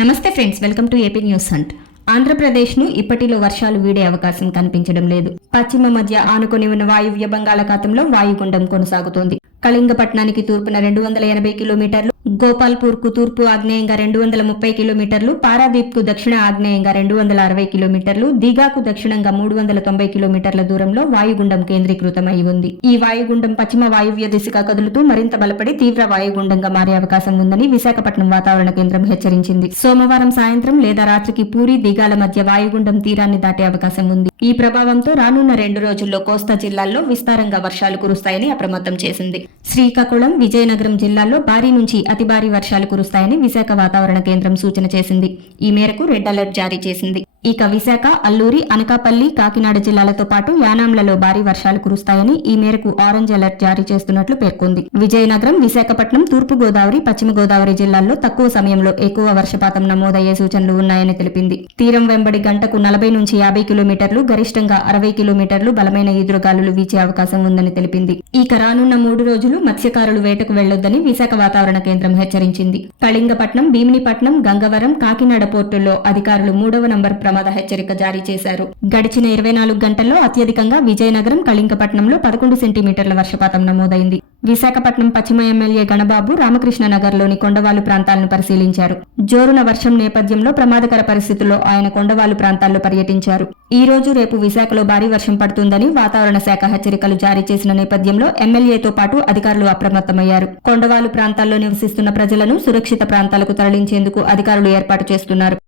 నమస్తే friends, welcome to AP news hunt. ఆంధ్రప్రదేశ్ను ఇప్పటిలో వర్షాలు వీడే అవకాశం కనిపించడం లేదు. పశ్చిమ మధ్య ఆనుకొని ఉన్న వాయువ్య బంగాళాఖాతంలో వాయుగుండం కొనసాగుతోంది. కళింగపట్నానికి తూర్పున 280 కిలోమీటర్లు, గోపాల్పూర్కు తూర్పు ఆగ్నేయంగా 230 కిలోమీటర్లు, పారాదీప్కు దక్షిణ ఆగ్నేయంగా 260 కిలోమీటర్లు, దిగాకు దక్షిణంగా 390 కిలోమీటర్ల దూరంలో వాయుగుండం కేంద్రీకృతమై ఉంది. ఈ వాయుగుండం పశ్చిమ వాయువ్య దిశగా కదులుతూ మరింత బలపడి తీవ్ర వాయుగుండంగా మారే అవకాశం ఉందని విశాఖపట్నం వాతావరణ కేంద్రం హెచ్చరించింది. సోమవారం సాయంత్రం లేదా రాత్రికి పూరి, దిగాల మధ్య వాయుగుండం తీరాన్ని దాటే అవకాశం ఉంది. ఈ ప్రభావంతో రానున్న 2 రోజుల్లో కోస్తా జిల్లాల్లో విస్తారంగా వర్షాలు కురుస్తాయని అప్రమత్తం చేసింది. శ్రీకాకుళం, విజయనగరం జిల్లాల్లో భారీ నుంచి అతి భారీ వర్షాలు కురుస్తాయని విశాఖ వాతావరణ కేంద్రం సూచన చేసింది. ఈ మేరకు రెడ్ అలర్ట్ జారీ చేసింది. ఇక విశాఖ, అల్లూరి, అనకాపల్లి, కాకినాడ జిల్లాలతో పాటు యానాంలలో భారీ వర్షాలు కురుస్తాయని ఈ మేరకు ఆరెంజ్ అలర్ట్ జారీ చేస్తున్నట్లు పేర్కొంది. విజయనగరం, విశాఖపట్నం, తూర్పు గోదావరి, పశ్చిమ గోదావరి జిల్లాల్లో తక్కువ సమయంలో ఎక్కువ వర్షపాతం నమోదయ్యే సూచనలు ఉన్నాయని తెలిపింది. తీరం వెంబడి గంటకు 40 నుంచి 50 కిలోమీటర్లు, గరిష్టంగా 60 కిలోమీటర్లు బలమైన ఈదురుగాలులు వీచే అవకాశం ఉందని తెలిపింది. ఇక రానున్న 3 రోజులు మత్స్యకారులు వేటకు వెళ్లొద్దని విశాఖ వాతావరణ కేంద్రం హెచ్చరించింది. కళింగపట్నం, భీమినిపట్నం, గంగవరం, కాకినాడ పోర్టుల్లో అధికారులు 3వ నంబర్ ప్రమాద హెచ్చరిక జారీ చేశారు. గడిచిన 24 గంటల్లో అత్యధికంగా విజయనగరం, కళింగపట్నంలో 11 సెంటీమీటర్ల వర్షపాతం నమోదైంది. విశాఖపట్నం పశ్చిమ ఎమ్మెల్యే గణబాబు రామకృష్ణనగర్లోని కొండవాలు ప్రాంతాలను పరిశీలించారు. జోరున వర్షం నేపథ్యంలో ప్రమాదకర పరిస్థితుల్లో ఆయన కొండవాలు ప్రాంతాల్లో పర్యటించారు. ఈ రోజు, రేపు విశాఖలో భారీ వర్షం పడుతుందని వాతావరణ శాఖ హెచ్చరికలు జారీ చేసిన నేపథ్యంలో ఎమ్మెల్యేతో పాటు అధికారులు అప్రమత్తమయ్యారు. కొండవాలు ప్రాంతాల్లో నివసిస్తున్న ప్రజలను సురక్షిత ప్రాంతాలకు తరలించేందుకు అధికారులు ఏర్పాటు చేస్తున్నారు.